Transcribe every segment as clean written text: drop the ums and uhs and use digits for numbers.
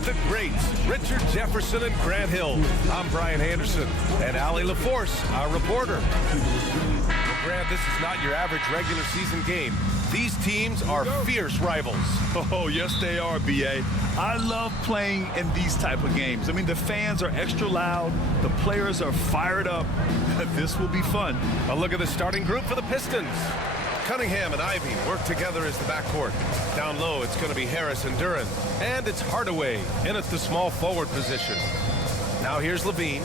with the greats, Richard Jefferson and Grant Hill. I'm Brian Anderson, and Allie LaForce, our reporter. Well, Grant, this is not your average regular season game. These teams are fierce rivals. Oh, yes, they are, B.A. I love playing in these type of games. I mean, the fans are extra loud. The players are fired up. This will be fun. A look at the starting group for the Pistons. Cunningham and Ivy work together as the backcourt. Down low, it's going to be Harris and Duran. And it's Hardaway in at the small forward position. Now here's Levine.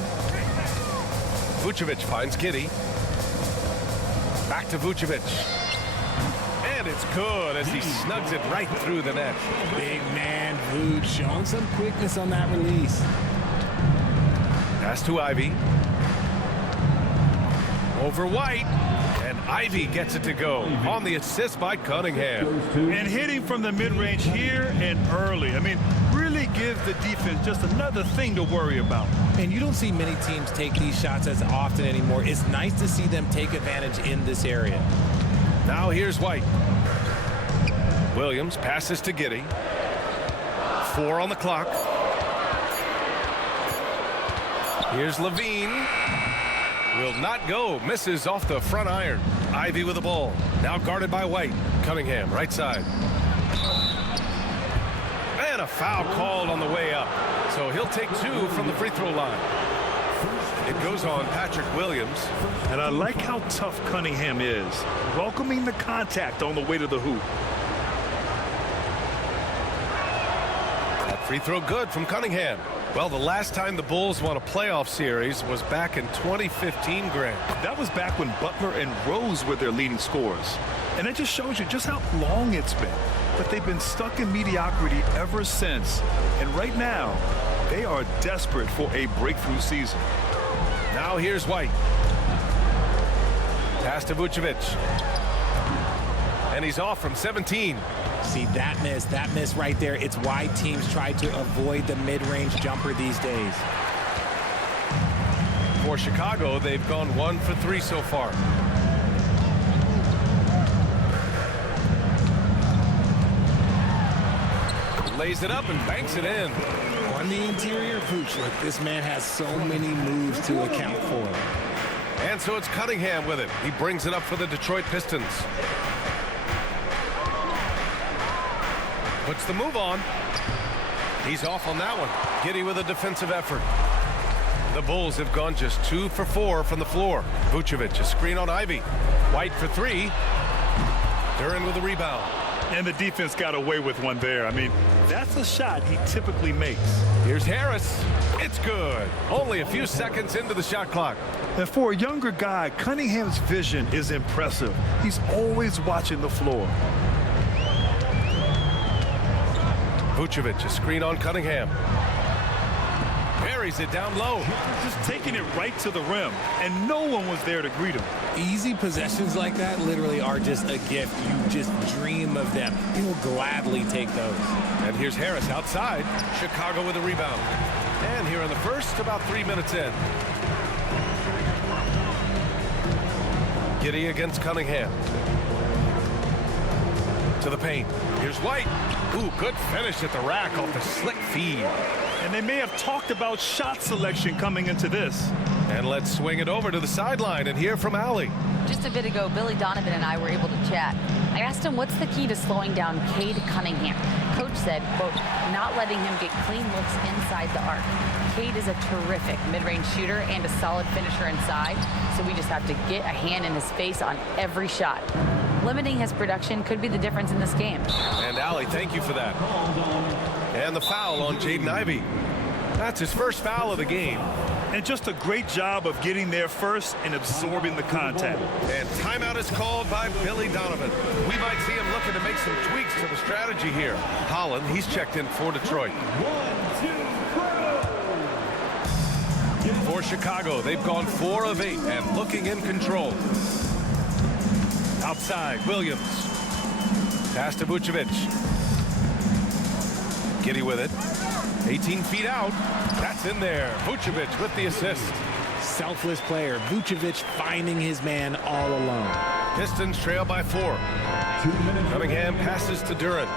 Vucevic finds Giddey. Back to Vucevic. And it's good as he snugs it right through the net. Big man Vooch showing some quickness on that release. Pass to Ivy. Over White. And Ivy gets it to go on the assist by Cunningham. And hitting from the mid-range here and early. I mean, really gives the defense just another thing to worry about. And you don't see many teams take these shots as often anymore. It's nice to see them take advantage in this area. Now here's White. Williams passes to Giddey. 4 on the clock. Here's Levine. Will not go. Misses off the front iron. Ivy with the ball. Now guarded by White. Cunningham, right side. And a foul called on the way up. So he'll take 2 from the free throw line. It goes on Patrick Williams. And I like how tough Cunningham is. Welcoming the contact on the way to the hoop. That free throw good from Cunningham. Well, the last time the Bulls won a playoff series was back in 2015, Grant. That was back when Butler and Rose were their leading scorers. And it just shows you just how long it's been. But they've been stuck in mediocrity ever since. And right now, they are desperate for a breakthrough season. Now here's White. Pass to Vucevic. And he's off from 17. See that miss right there. It's why teams try to avoid the mid-range jumper these days. For Chicago, they've gone 1 for 3 so far. Lays it up and banks it in. On the interior, Vooch, look, this man has so many moves to account for. And so it's Cunningham with it. He brings it up for the Detroit Pistons. Puts the move on. He's off on that one. Giddey with a defensive effort. The Bulls have gone just 2 for 4 from the floor. Vucevic, a screen on Ivy. White for 3. Duran with the rebound. And the defense got away with one there. I mean, that's a shot he typically makes. Here's Harris. It's good. Only a few seconds into the shot clock. And for a younger guy, Cunningham's vision is impressive. He's always watching the floor. Vucevic, a screen on Cunningham. Buries it down low. Just taking it right to the rim, and no one was there to greet him. Easy possessions like that literally are just a gift. You just dream of them. You will gladly take those. And here's Harris outside. Chicago with a rebound. And here in the first, about 3 minutes in. Giddey against Cunningham. To the paint. Here's White. Ooh, good finish at the rack off the slick feed. And they may have talked about shot selection coming into this. And let's swing it over to the sideline and hear from Allie. Just a bit ago, Billy Donovan and I were able to chat. I asked him what's the key to slowing down Cade Cunningham. Coach said, quote, not letting him get clean looks inside the arc. Cade is a terrific mid-range shooter and a solid finisher inside, so we just have to get a hand in his face on every shot. Limiting his production could be the difference in this game. And Allie, thank you for that. And the foul on Jaden Ivey. That's his first foul of the game. And just a great job of getting there first and absorbing the contact. And timeout is called by Billy Donovan. We might see him looking to make some tweaks to the strategy here. Holland, he's checked in for Detroit. For Chicago, they've gone 4 of 8 and looking in control. Outside, Williams. Pass to Vucevic. Giddey with it. 18 feet out. That's in there. Vucevic with the assist. Selfless player. Vucevic finding his man all alone. Pistons trail by 4. Cunningham passes to Duran.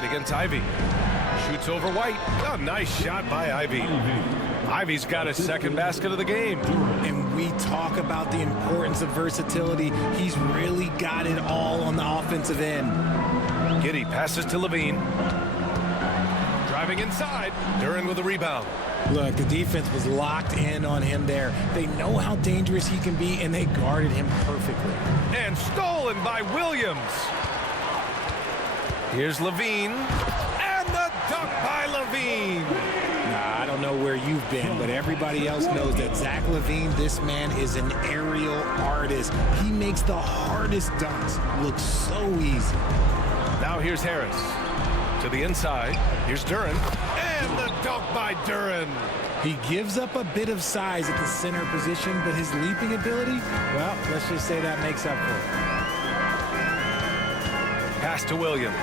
White against Ivy. Shoots over White. A nice shot by Ivy. Ivy's got his second basket of the game. And we talk about the importance of versatility. He's really got it all on the offensive end. Giddey passes to Levine. Driving inside. Duren with a rebound. Look, the defense was locked in on him there. They know how dangerous he can be, and they guarded him perfectly. And stolen by Williams. Here's Levine. And the dunk by Levine. Nah, I don't know where you've been, but everybody else knows that Zach LaVine, this man is an aerial artist. He makes the hardest dunks look so easy. Now here's Harris. To the inside. Here's Duren. And the dunk by Duren. He gives up a bit of size at the center position, but his leaping ability, well, let's just say that makes up for it. Pass to Williams.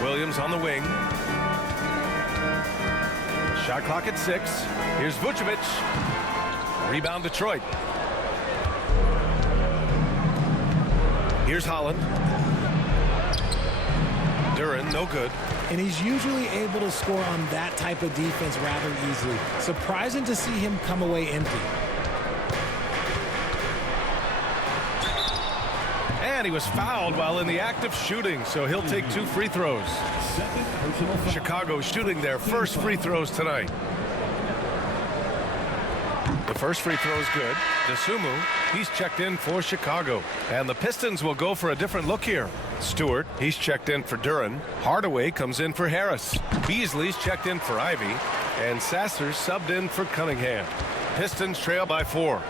Williams on the wing. Shot clock at 6. Here's Vucevic. Rebound Detroit. Here's Holland. Duren, no good. And he's usually able to score on that type of defense rather easily. Surprising to see him come away empty. And he was fouled while in the act of shooting, so he'll take 2 free throws. Chicago shooting their first free throws tonight. The first free throw is good. Dosunmu, he's checked in for Chicago. And the Pistons will go for a different look here. Stewart, he's checked in for Duren. Hardaway comes in for Harris. Beasley's checked in for Ivy. And Sasser's subbed in for Cunningham. Pistons trail by 4.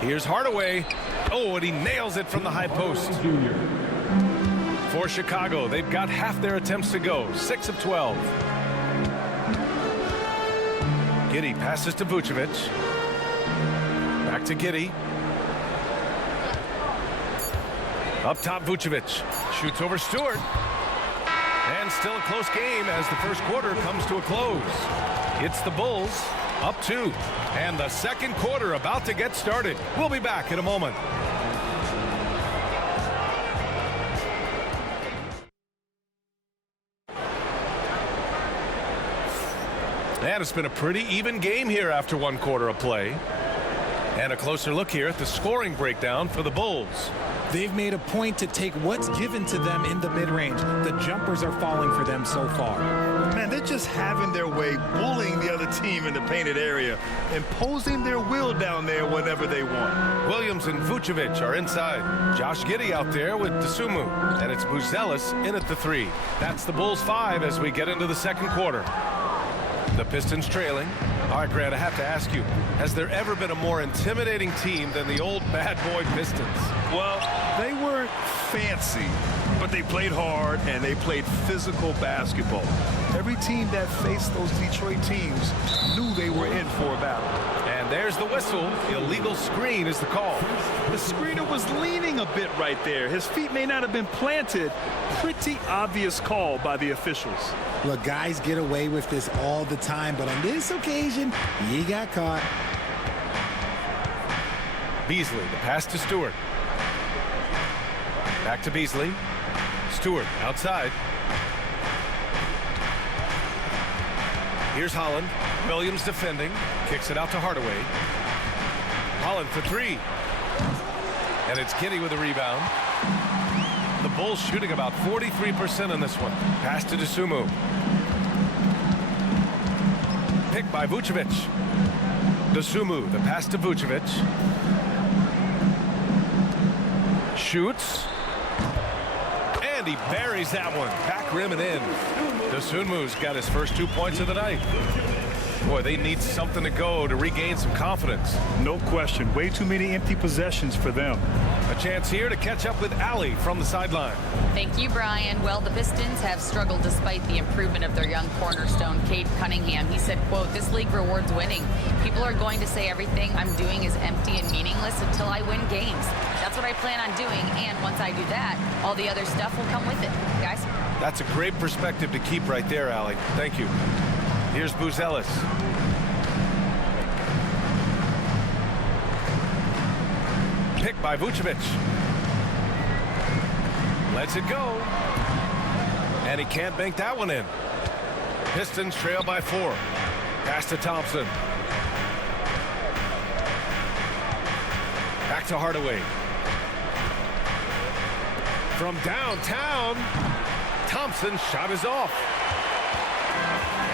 Here's Hardaway. Oh, and he nails it from the high post. For Chicago, they've got half their attempts to go. 6 of 12. Giddey passes to Vucevic. Back to Giddey. Up top, Vucevic. Shoots over Stewart. And still a close game as the first quarter comes to a close. It's the Bulls up 2. And the second quarter about to get started. We'll be back in a moment. And it's been a pretty even game here after 1 quarter of play. And a closer look here at the scoring breakdown for the Bulls. They've made a point to take what's given to them in the mid-range. The jumpers are falling for them so far. Man, they're just having their way, bullying the other team in the painted area, imposing their will down there whenever they want. Williams and Vucevic are inside. Josh Giddey out there with Dosunmu. And it's Buzelis in at the 3. That's the Bulls 5 as we get into the second quarter. The Pistons trailing. All right, Grant, I have to ask you, has there ever been a more intimidating team than the old bad boy Pistons? Well, they weren't fancy, but they played hard and they played physical basketball. Every team that faced those Detroit teams knew they were in for a battle. And there's the whistle. Illegal screen is the call. The screener was leaning a bit right there. His feet may not have been planted. Pretty obvious call by the officials. Look, guys get away with this all the time, but on this occasion, he got caught. Beasley, the pass to Stewart. Back to Beasley. Stewart outside. Here's Holland. Williams defending. Kicks it out to Hardaway. Holland for 3. And it's Giddey with a rebound. The Bulls shooting about 43% in this one. Pass to Dosunmu. Picked by Vucevic. Dosunmu, the pass to Vucevic. Shoots. And he buries that one. Back rim and in. Dosunmu's got his first 2 points of the night. Boy, they need something to go to regain some confidence. No question. Way too many empty possessions for them. A chance here to catch up with Allie from the sideline. Thank you, Brian. Well, the Pistons have struggled despite the improvement of their young cornerstone, Cade Cunningham. He said, quote, "This league rewards winning. People are going to say everything I'm doing is empty and meaningless until I win games. That's what I plan on doing, and once I do that, all the other stuff will come with it." Guys? That's a great perspective to keep right there, Allie. Thank you. Here's Buzelis. Picked by Vucevic. Lets it go. And he can't bank that one in. Pistons trail by 4. Pass to Thompson. Back to Hardaway. From downtown, Thompson's shot is off.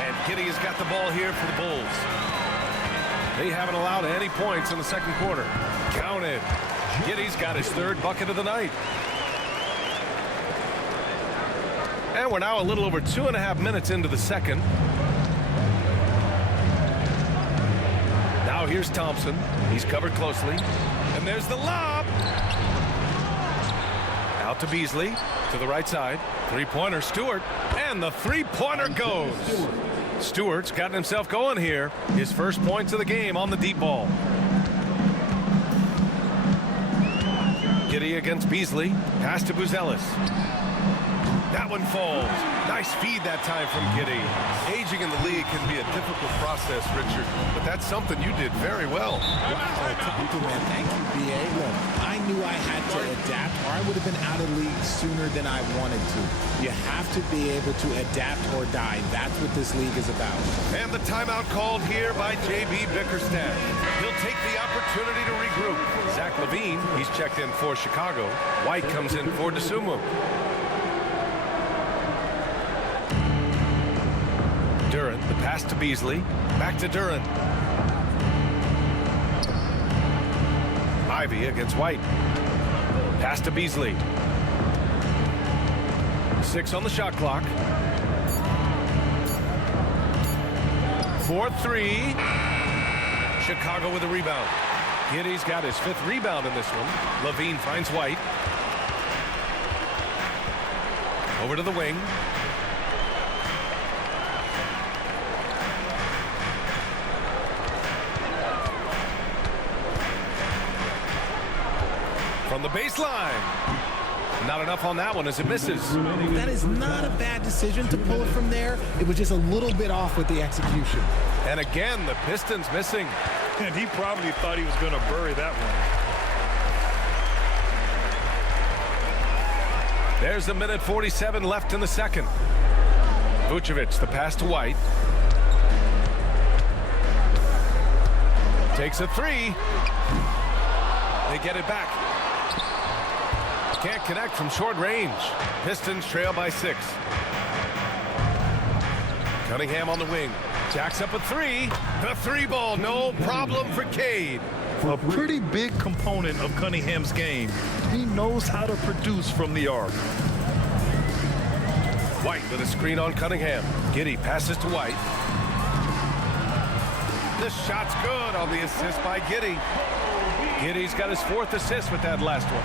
And Giddey has got the ball here for the Bulls. They haven't allowed any points in the second quarter. Counted. Giddey's got his 3rd bucket of the night. And we're now a little over 2.5 minutes into the second. Now here's Thompson. He's covered closely. And there's the lob. Out to Beasley. To the right side. 3-pointer, Stewart. And the 3-pointer goes. Stewart's gotten himself going here. His first points of the game on the deep ball. Giddey against Beasley. Pass to Buzelis. That one falls. Nice feed that time from Giddey. Aging in the league can be a difficult process, Richard, but that's something you did very well. Wow, compliment. Thank you, B.A. Look, I knew I had to adapt, or I would have been out of league sooner than I wanted to. You have to be able to adapt or die. That's what this league is about. And the timeout called here by J.B. Bickerstaff. He'll take the opportunity to regroup. Zach LaVine, he's checked in for Chicago. White comes in for DeSumo. Duren, the pass to Beasley. Back to Duren. Ivy against White. Pass to Beasley. 6 on the shot clock. 4-3. Chicago with a rebound. Giddey's got his 5th rebound in this one. LaVine finds White. Over to the wing. From the baseline. Not enough on that one as it misses. That is not a bad decision to pull it from there. It was just a little bit off with the execution. And again, the Pistons missing. And he probably thought he was going to bury that one. There's 1:47 left in the second. Vucevic, the pass to White. Takes a 3. They get it back. Can't connect from short range. Pistons trail by 6. Cunningham on the wing. Jacks up a 3. The 3-ball, no problem for Cade. A pretty big component of Cunningham's game. He knows how to produce from the arc. White with a screen on Cunningham. Giddey passes to White. The shot's good on the assist by Giddey. Giddey's got his 4th assist with that last one.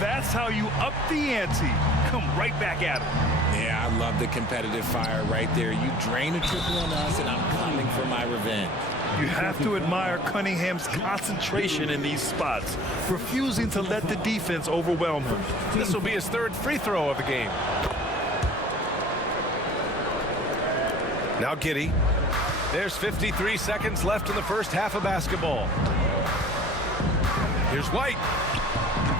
That's how you up the ante. Come right back at him. Yeah, I love the competitive fire right there. You drain a triple on us, and I'm coming for my revenge. You have to admire Cunningham's concentration in these spots, refusing to let the defense overwhelm him. This will be his 3rd free throw of the game. Now Giddey. There's 53 seconds left in the first half of basketball. Here's White.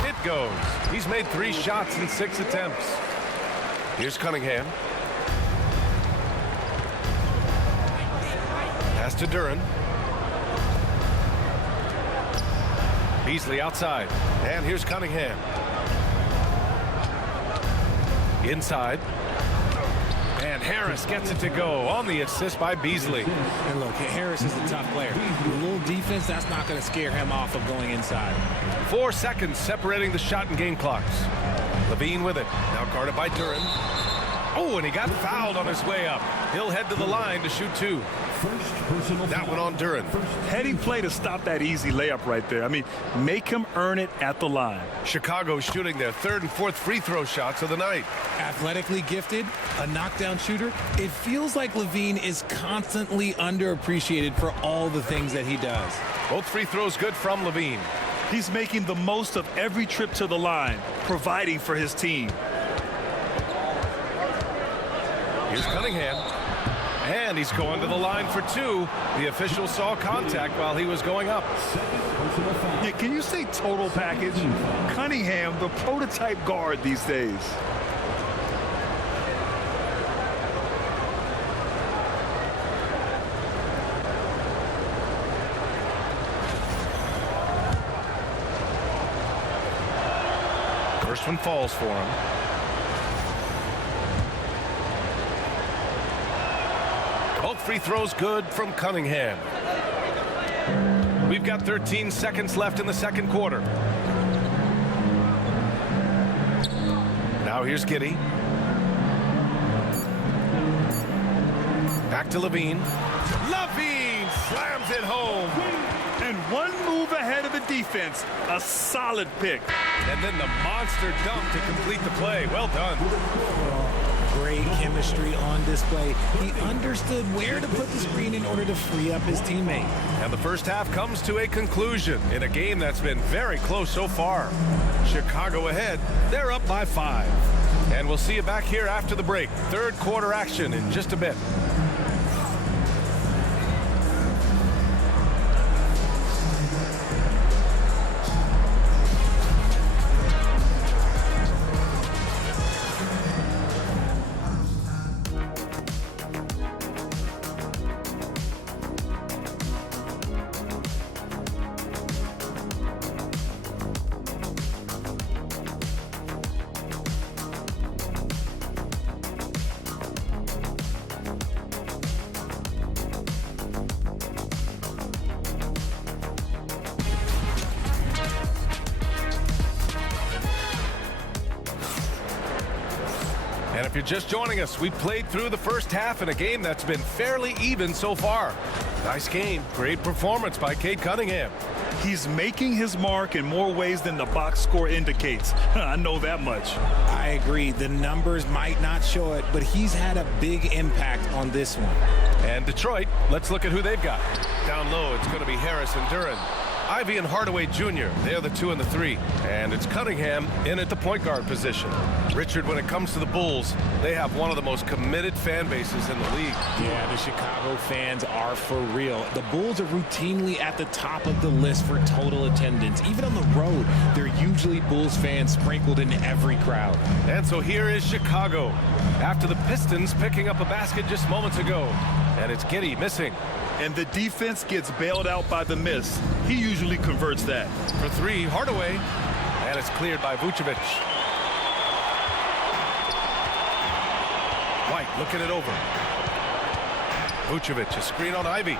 It goes. He's made 3 shots in 6 attempts. Here's Cunningham. Pass to Duren. Beasley outside. And here's Cunningham. Inside. And Harris gets it to go on the assist by Beasley. And look, Harris is a tough player. A little defense, that's not going to scare him off of going inside. 4 seconds separating the shot and game clocks. LaVine with it. Now guarded by Duren. Oh, and he got fouled on his way up. He'll head to the line to shoot 2. That one on Duren. Heady play to stop that easy layup right there. I mean, make him earn it at the line. Chicago shooting their 3rd and 4th free throw shots of the night. Athletically gifted, a knockdown shooter. It feels like LaVine is constantly underappreciated for all the things that he does. Both free throws good from LaVine. He's making the most of every trip to the line, providing for his team. Here's Cunningham. And he's going to the line for two. The official saw contact while he was going up. Yeah, can you say total package? Cunningham, the prototype guard these days. First one falls for him. Both free throws good from Cunningham. We've got 13 seconds left in the second quarter. Now here's Giddey. Back to Levine. Levine slams it home. And one move ahead of the defense. A solid pick. And then the monster dunk to complete the play. Well done. Great chemistry on display. He understood where to put the screen in order to free up his teammate. And the first half comes to a conclusion in a game that's been very close so far. Chicago ahead. They're up by 5. And we'll see you back here after the break. Third quarter action in just a bit. And if you're just joining us, we played through the first half in a game that's been fairly even so far. Nice game. Great performance by Cade Cunningham. He's making his mark in more ways than the box score indicates. I know that much. I agree. The numbers might not show it, but he's had a big impact on this one. And Detroit, let's look at who they've got. Down low, it's going to be Harris and Duren. Ivy and Hardaway Jr., they're the 2 and the 3. And it's Cunningham in at the point guard position. Richard, when it comes to the Bulls, they have one of the most committed fan bases in the league. Yeah, the Chicago fans are for real. The Bulls are routinely at the top of the list for total attendance. Even on the road, there are usually Bulls fans sprinkled in every crowd. And so here is Chicago after the Pistons picking up a basket just moments ago. And it's Giddey missing. And the defense gets bailed out by the miss. He usually converts that. For 3, Hardaway. And it's cleared by Vucevic. White looking it over. Vucevic, a screen on Ivy.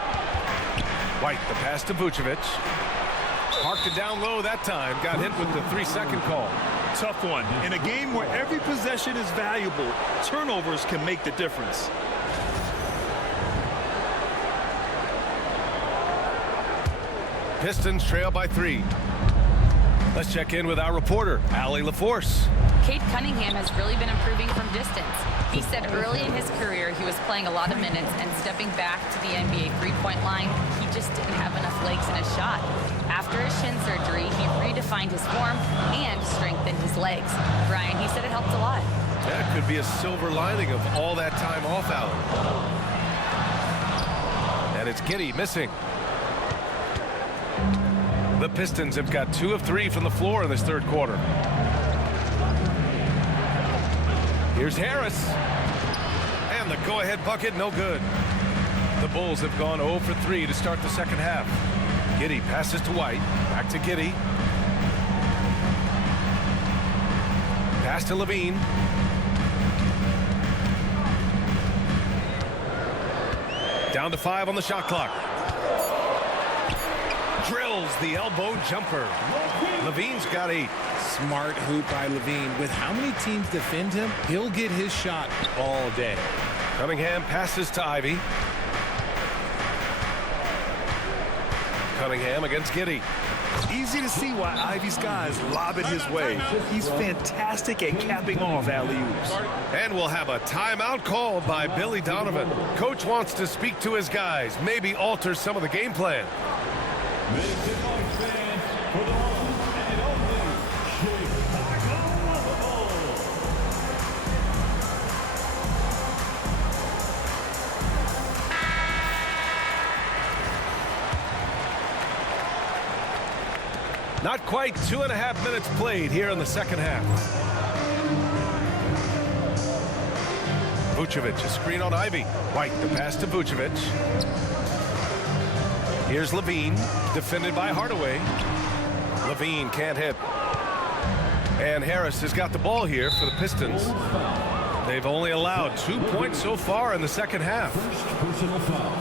White, the pass to Vucevic. Parked it down low that time. Got hit with the 3-second call. Tough one. In a game where every possession is valuable, turnovers can make the difference. Pistons trail by 3. Let's check in with our reporter, Allie LaForce. Cade Cunningham has really been improving from distance. He said early in his career he was playing a lot of minutes and stepping back to the NBA three-point line, he just didn't have enough legs in his shot. After his shin surgery, he redefined his form and strengthened his legs. Brian, he said it helped a lot. That could be a silver lining of all that time off, Allie. And it's Giddey missing. The Pistons have got 2 of 3 from the floor in this third quarter. Here's Harris. And the go-ahead bucket, no good. The Bulls have gone 0 for 3 to start the second half. Giddey passes to White. Back to Giddey. Pass to Levine. Down to 5 on the shot clock. Drills the elbow jumper. Levine's got 8. Smart hoop by Levine. With how many teams defend him, he'll get his shot all day. Cunningham passes to Ivy. Cunningham against Giddey. Easy to see why Ivy's guys lob it his way. He's fantastic at capping off alley-oops. And we'll have a timeout called by Billy Donovan. Coach wants to speak to his guys, maybe alter some of the game plan. Not quite 2.5 minutes played here in the second half. Vucevic, a screen on Ivy. White, the pass to Vucevic. Here's Levine, defended by Hardaway. Levine can't hit. And Harris has got the ball here for the Pistons. They've only allowed 2 points so far in the second half. First personal foul.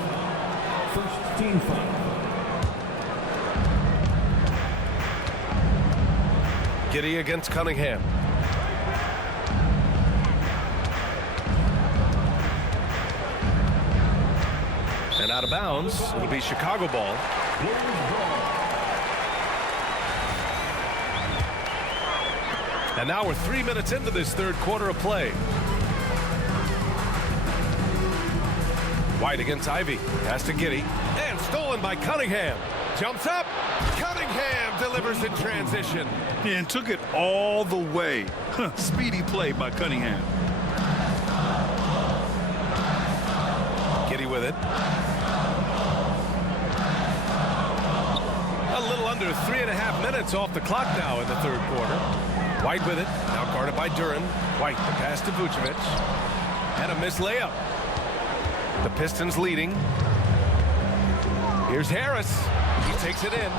First team foul. Giddey against Cunningham. And out of bounds, it'll be Chicago ball. And now we're 3 minutes into this third quarter of play. White against Ivy. Pass to Giddey. And stolen by Cunningham. Jumps up. Cunningham delivers in transition. And took it all the way. Speedy play by Cunningham. Giddey with it. A little under 3.5 minutes off the clock now in the third quarter. White with it. Now guarded by Duran. White, the pass to Vucevic. And a missed layup. The Pistons leading. Here's Harris. He takes it in.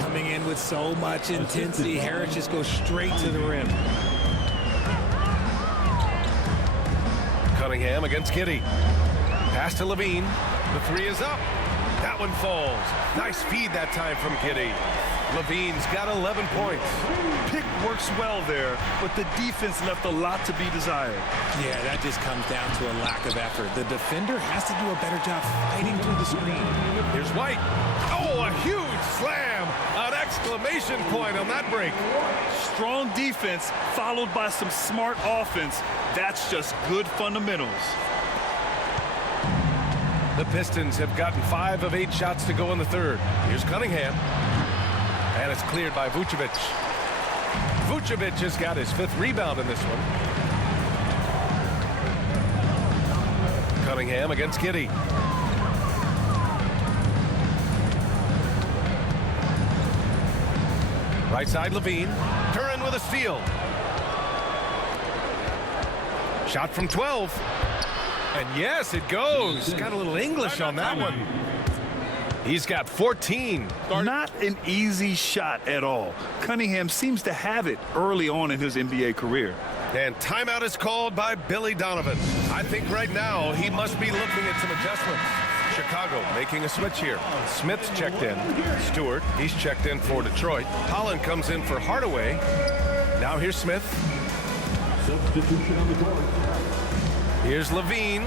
Coming in with so much intensity. Harris just goes straight to the rim. Cunningham against Giddey. Pass to Levine. The three is up. That one falls. Nice feed that time from Giddey. Levine's got 11 points. Pick works well there, but the defense left a lot to be desired. Yeah, that just comes down to a lack of effort. The defender has to do a better job fighting through the screen. Here's White. Oh, a huge slam. An exclamation point on that break. Strong defense followed by some smart offense. That's just good fundamentals. The Pistons have gotten 5 of 8 shots to go in the third. Here's Cunningham. And it's cleared by Vucevic. Vucevic has got his 5th rebound in this one. Cunningham against Giddey. Right side Levine. Duran with a steal. Shot from 12. And yes, it goes. Got a little English on that one. He's got 14. Not an easy shot at all. Cunningham seems to have it early on in his NBA career. And timeout is called by Billy Donovan. I think right now he must be looking at some adjustments. Chicago making a switch here. Smith's checked in. Stewart, he's checked in for Detroit. Holland comes in for Hardaway. Now here's Smith. Substitution on the court. Here's Levine.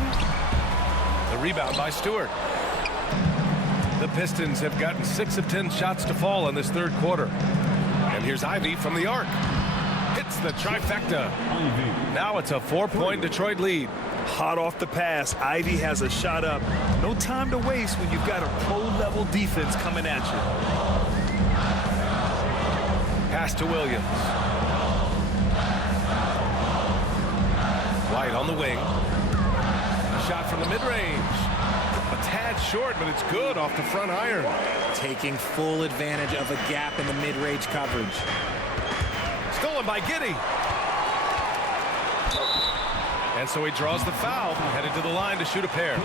The rebound by Stewart. The Pistons have gotten 6 of 10 shots to fall in this third quarter. And here's Ivy from the arc. Hits the trifecta. Now it's a 4-point Detroit lead. Hot off the pass, Ivy has a shot up. No time to waste when you've got a pro-level defense coming at you. Pass to Williams. White on the wing. A shot from the mid-range. A tad short, but it's good off the front iron. Taking full advantage of a gap in the mid-range coverage. Stolen by Giddey. And so he draws the foul, headed to the line to shoot a pair.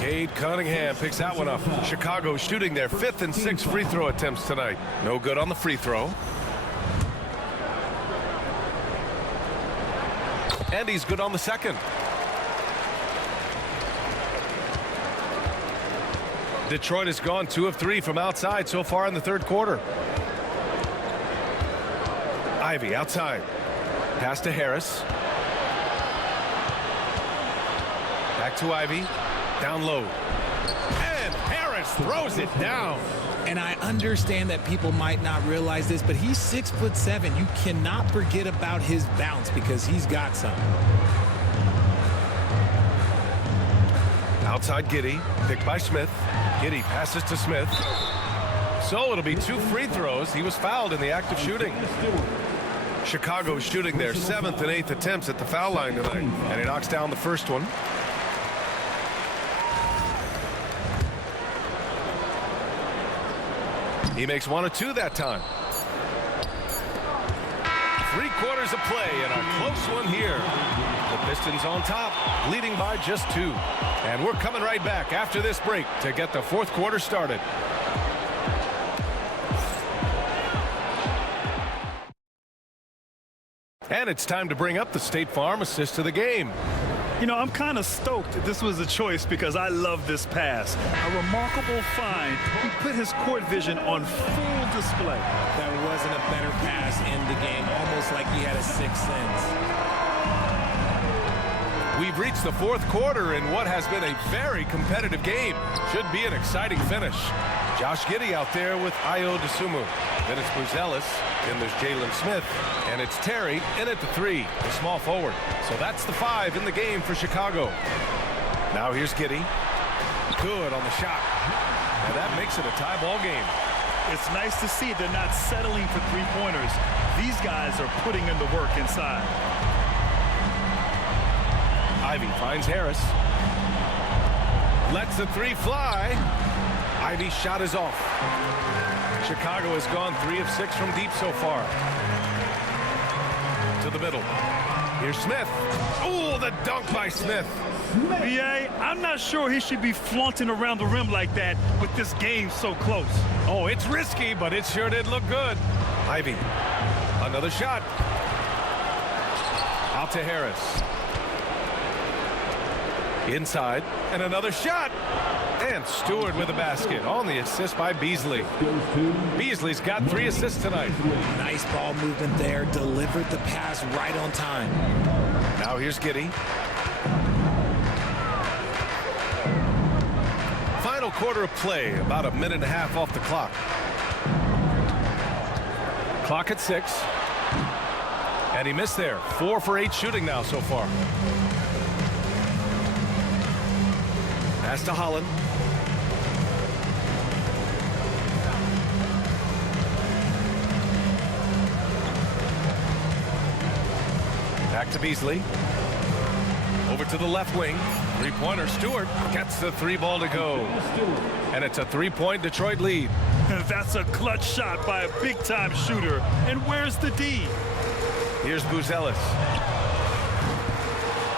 Cade Cunningham picks that one up. Chicago shooting their 5th and 6th free throw attempts tonight. No good on the free throw. And he's good on the second. Detroit has gone 2 of 3 from outside so far in the third quarter. Ivy outside. Pass to Harris. Back to Ivy. Down low. And Harris throws it down. And I understand that people might not realize this, but he's 6'7". You cannot forget about his bounce because he's got some. Outside Giddey, picked by Smith. Giddey passes to Smith. So it'll be 2 free throws. He was fouled in the act of shooting. Chicago shooting their 7th and 8th attempts at the foul line tonight. And he knocks down the first one. He makes 1 of 2 that time. 3/4 of play and a close one here. The Pistons on top, leading by just 2. And we're coming right back after this break to get the 4th quarter started. And it's time to bring up the State Farm assist to the game. You know, I'm kind of stoked this was a choice because I love this pass. A remarkable find. He put his court vision on full display. That wasn't a better pass in the game, almost like he had a sixth sense. We've reached the 4th quarter in what has been a very competitive game. Should be an exciting finish. Josh Giddey out there with Ayo Dosunmu. Then it's Buzelis. Then there's Jalen Smith. And it's Terry in at the 3, the small forward. So that's the 5 in the game for Chicago. Now here's Giddey. Good on the shot. And that makes it a tie ball game. It's nice to see they're not settling for three-pointers. These guys are putting in the work inside. Ivy finds Harris. Lets the 3 fly. Ivy's shot is off. Chicago has gone 3 of 6 from deep so far. To the middle. Here's Smith. Oh, the dunk by Smith. BA, I'm not sure he should be flaunting around the rim like that with this game so close. Oh, it's risky, but it sure did look good. Ivy. Another shot. Out to Harris. Inside. And another shot. And Stewart with a basket on the assist by Beasley. Beasley's got 3 assists tonight. Nice ball movement there. Delivered the pass right on time. Now here's Giddey. Final quarter of play. About a minute and a half off the clock. Clock at 6. And he missed there. 4 for 8 shooting now so far. Pass to Holland. Back to Beasley. Over to the left wing. 3-pointer. Stewart gets the 3 ball to go. And it's a 3-point Detroit lead. That's a clutch shot by a big-time shooter. And where's the D? Here's Buzelis.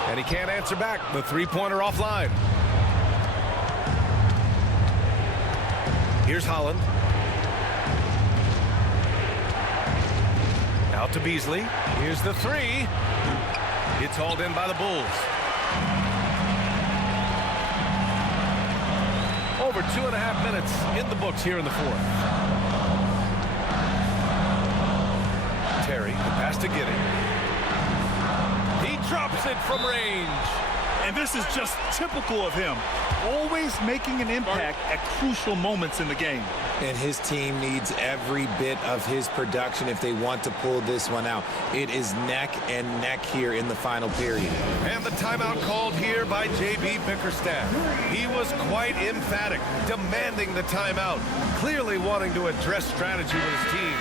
And he can't answer back. The 3-pointer offline. Here's Holland. Out to Beasley. Here's the 3. It's hauled in by the Bulls. Over 2.5 minutes in the books here in the 4th. Terry, the pass to Giddey. He drops it from range. And this is just typical of him. Always making an impact at crucial moments in the game. And his team needs every bit of his production if they want to pull this one out. It is neck and neck here in the final period. And the timeout called here by J.B. Bickerstaff. He was quite emphatic, demanding the timeout, clearly wanting to address strategy with his team.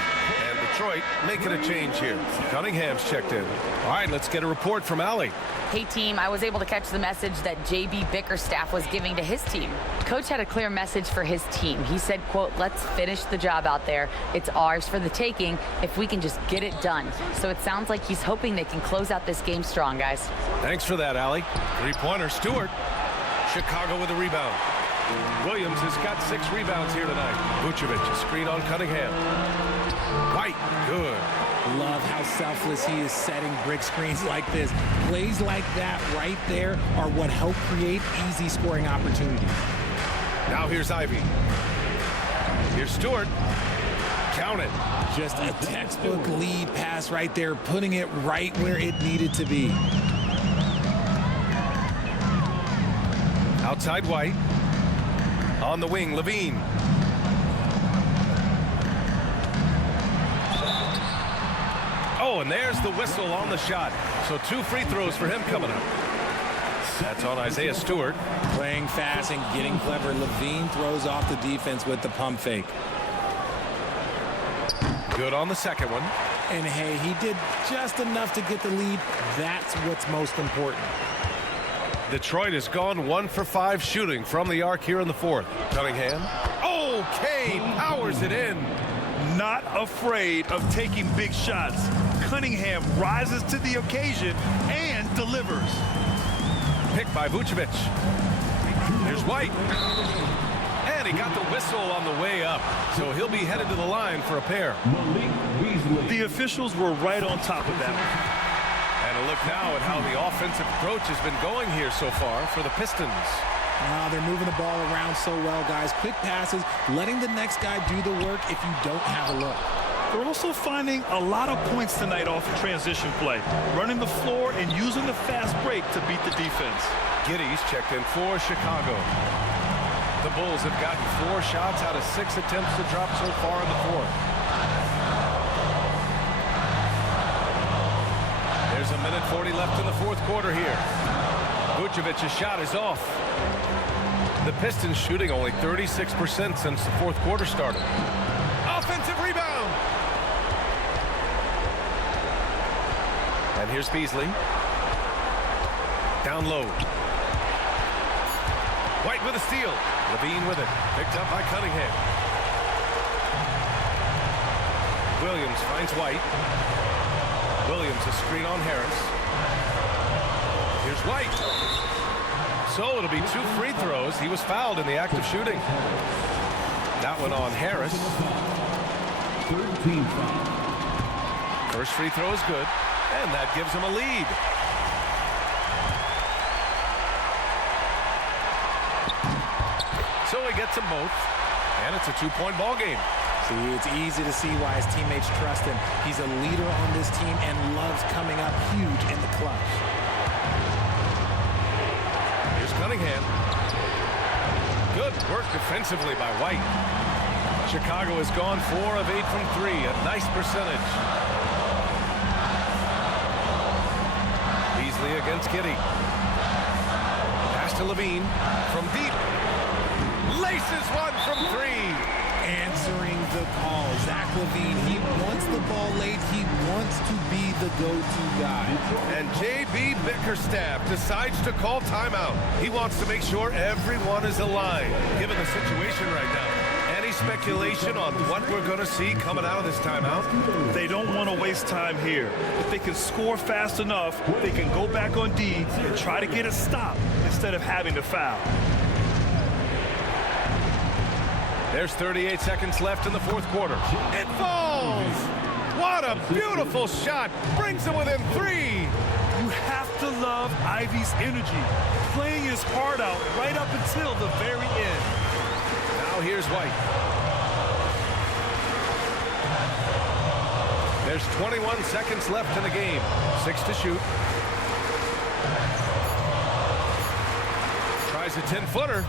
And Detroit making a change here. Cunningham's checked in. All right, let's get a report from Allie. Hey, team, I was able to catch the message that J.B. Bickerstaff was giving to his team. Coach had a clear message for his team. He said, quote, let's finish the job out there. It's ours for the taking if we can just get it done. So it sounds like he's hoping they can close out this game strong, guys. Thanks for that, Allie. 3-pointer, Stewart. Chicago with a rebound. Williams has got 6 rebounds here tonight. Vucevic, a screen on Cunningham. White, good. Love how selfless he is setting brick screens like this. Plays like that right there are what help create easy scoring opportunities. Now here's Ivy. Here's Stewart. Count it. Just a textbook lead pass right there, putting it right where it needed to be. Outside White. On the wing, Levine. Oh, and there's the whistle on the shot. So 2 free throws for him coming up. That's on Isaiah Stewart. Playing fast and getting clever. Levine throws off the defense with the pump fake. Good on the second one. And hey, he did just enough to get the lead. That's what's most important. Detroit has gone 1 for 5 shooting from the arc here in the 4th. Cunningham. Oh, Cade powers it in. Not afraid of taking big shots. Cunningham rises to the occasion and delivers. Picked by Vucevic. Here's White. And he got the whistle on the way up. So he'll be headed to the line for a pair. The officials were right on top of that one. And a look now at how the offensive approach has been going here so far for the Pistons. They're moving the ball around so well, guys. Quick passes, letting the next guy do the work if you don't have a look. They're also finding a lot of points tonight off of transition play, running the floor and using the fast break to beat the defense. Giddey's checked in for Chicago. The Bulls have gotten 4 shots out of 6 attempts to drop so far in the fourth. There's a minute 40 left in the fourth quarter here. Vucevic's shot is off. The Pistons shooting only 36% since the fourth quarter started. Offensive rebound. And here's Beasley. Down low. White with a steal. Levine with it. Picked up by Cunningham. Williams finds White. Williams a screen on Harris. Here's White. So it'll be 2 free throws. He was fouled in the act of shooting. That one on Harris. First free throw is good. And that gives him a lead. So he gets them both. And it's a 2-point ball game. See, it's easy to see why his teammates trust him. He's a leader on this team and loves coming up huge in the clutch. Here's Cunningham. Good work defensively by White. Chicago has gone 4 of 8 from 3. A nice percentage. Beasley against Giddey. Pass to Levine from deep. Laces one from 3. Answering the call. Zach LaVine, he wants the ball late. He wants to be the go-to guy. And J.B. Bickerstaff decides to call timeout. He wants to make sure everyone is aligned, given the situation right now. Any speculation on what we're going to see coming out of this timeout? They don't want to waste time here. If they can score fast enough, they can go back on D and try to get a stop instead of having to foul. There's 38 seconds left in the fourth quarter. It falls! What a beautiful shot! Brings them within 3! You have to love Ivy's energy, playing his heart out right up until the very end. Now here's White. There's 21 seconds left in the game. 6 to shoot. Tries a 10-footer.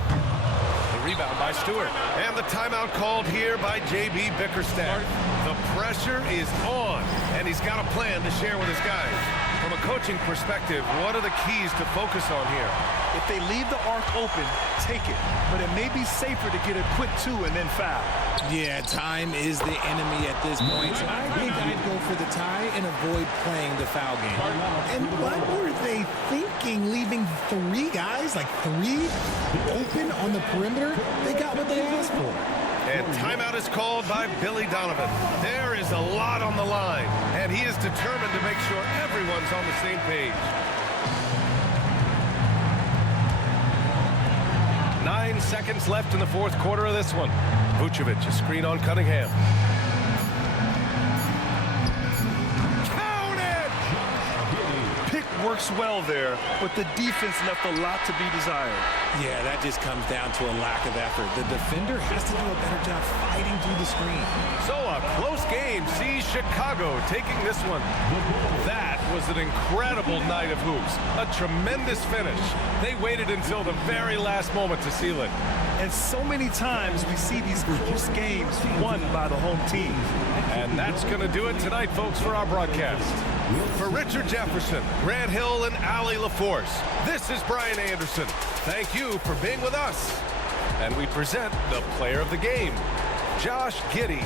Rebound by Stewart. And the timeout called here by J.B. Bickerstaff. The pressure is on, and he's got a plan to share with his guys. From a coaching perspective, what are the keys to focus on here? If they leave the arc open, take it. But it may be safer to get a quick 2 and then foul. Yeah, time is the enemy at this point. So I think I'd go for the tie and avoid playing the foul game. And what were they thinking, leaving 3 guys, like 3 open on the perimeter? They got what they asked for. And timeout is called by Billy Donovan. There is a lot on the line, and he is determined to make sure everyone's on the same page. 9 seconds left in the fourth quarter of this one. Vucevic, a screen on Cunningham. Count it! Pick works well there, but the defense left a lot to be desired. Yeah, that just comes down to a lack of effort. The defender has to do a better job fighting through the screen. So a close game sees Chicago taking this one. That was an incredible night of hoops. A tremendous finish. They waited until the very last moment to seal it. And so many times we see these close games won by the home team. And that's going to do it tonight, folks, for our broadcast. For Richard Jefferson, Grant Hill, and Allie LaForce, this is Brian Anderson. Thank you for being with us. And we present the player of the game, Josh Giddey.